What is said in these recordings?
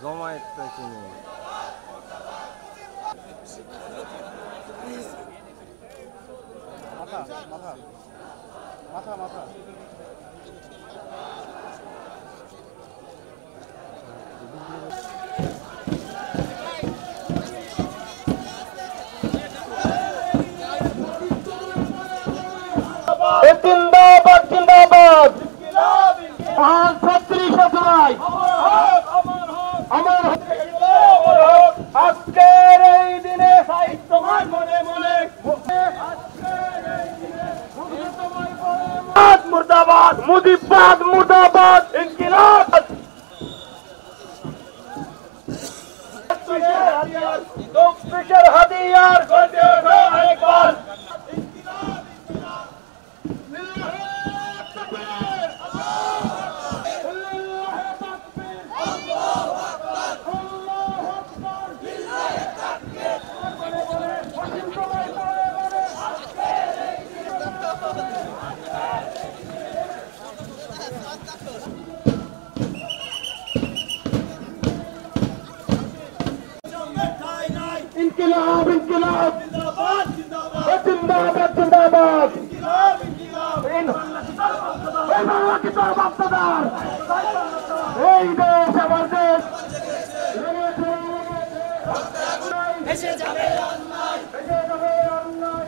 জমায়েত চিনি মাথা মাথা মাথা মাথা জিন্দাবাদ জিন্দাবাদ মহান 36 জুলাই আমার আজকের এই দিনে সাহিত্যময় মনে মনে মুর্দাবাদ মুজিবাদ মুর্দাবাদ ইনকিলাব তৌফিকের হাতিয়ার গড়ে ওঠো আরেকবার इनकलाब इनकलाब जिंदाबाद जिंदाबाद जिंदाबाद इनकलाब किताब अफ्तार এই দেশ আমার দেশ এসে যাবে অন্যায় এসে যাবে অন্যায়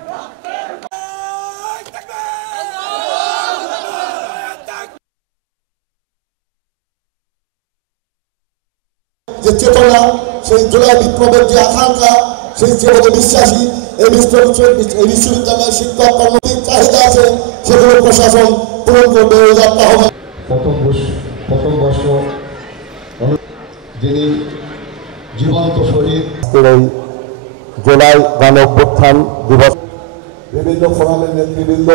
যে চেতনা সেই জুলাই বিপ্লবের যে আকাঙ্ক্ষা সেই চেতনা বিশ্বাসী এই বিশ্ববিদ্যালয়ের শিক্ষক কর্মীর চাহিদা আছে সেগুলো প্রশাসন পূরণ করবে প্রথম বর্ষ যিনি জীবন্ত শহীদ এই জুলাই গণ অভ্যুত্থান দিবস বিভিন্ন ফোরামের নেতৃবৃন্দ